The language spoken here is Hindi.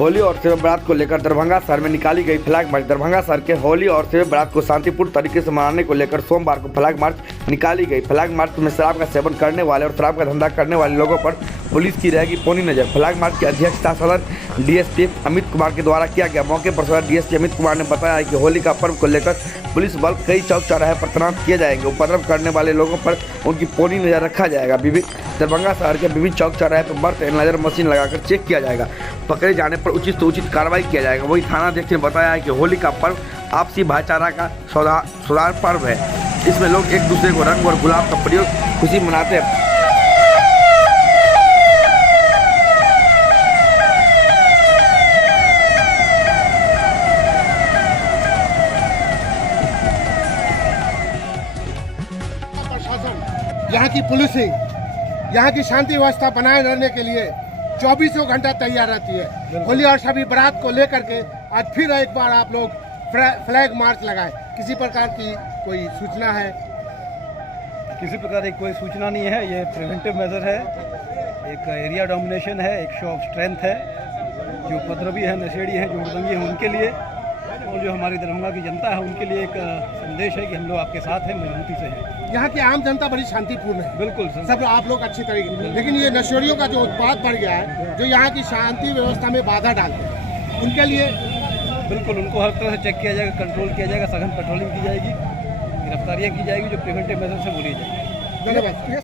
होली और शिव बारात को लेकर दरभंगा शहर में निकाली गई फ्लैग मार्च। दरभंगा शहर के होली और शिव बारात को शांतिपूर्ण तरीके से मनाने को लेकर सोमवार को फ्लैग मार्च निकाली गई। फ्लैग मार्च में शराब का सेवन करने वाले और शराब का धंधा करने वाले लोगों पर पुलिस की रहेगी पूरी नजर। फ्लैग मार्च की अध्यक्षता सदर डीएसपी अमित कुमार के द्वारा किया गया। मौके पर सदर डीएसपी अमित कुमार ने बताया कि होली का पर्व को लेकर पुलिस बल कई चौक चौराहे पर तैनात किए जाएंगे। उपद्रव करने वाले लोगों पर उनकी पूरी नजर रखा जाएगा। दरभंगा शहर के विभिन्न चौक चौराहे पर बर्थ एनालाइजर मशीन लगाकर चेक किया जाएगा। पकड़े जाने पर उचित से उचित कार्रवाई किया जाएगा। वही थानाध्यक्ष ने बताया है कि होली का पर्व आपसी भाईचारा का सुधार पर्व है। इसमें लोग एक दूसरे को रंग और गुलाब का प्रयोग खुशी मनाते हैं। यहाँ की पुलिसिंग, यहाँ की शांति व्यवस्था बनाए रहने के लिए 24 घंटा तैयार रहती है। होली और शबी बारात को लेकर के आज फिर एक बार आप लोग फ्लैग मार्च लगाए। किसी प्रकार की कोई सूचना है? किसी प्रकार की कोई सूचना नहीं है। ये प्रिवेंटिव मेजर है, एक एरिया डोमिनेशन है, एक शो ऑफ स्ट्रेंथ है। जो उपद्रवी है, नशेड़ी हैं, जो मृदंगी हैं उनके लिए, और जो हमारी दरभंगा की जनता है उनके लिए एक संदेश है कि हम लोग आपके साथ हैं, मजबूती से हैं। यहाँ की आम जनता बड़ी शांतिपूर्ण है, बिल्कुल सब आप लोग अच्छी तरीके, लेकिन ये नशेड़ियों का जो उत्पाद बढ़ गया है, जो यहाँ की शांति व्यवस्था में बाधा डालते हैं, उनके लिए बिल्कुल उनको हर तरह से चेक किया जाएगा, कंट्रोल किया जाएगा, सघन पेट्रोलिंग की जाएगी, गिरफ्तारियाँ की जाएगी, जो प्रिवेंटिव मेजर से बोली जाएगी। धन्यवाद।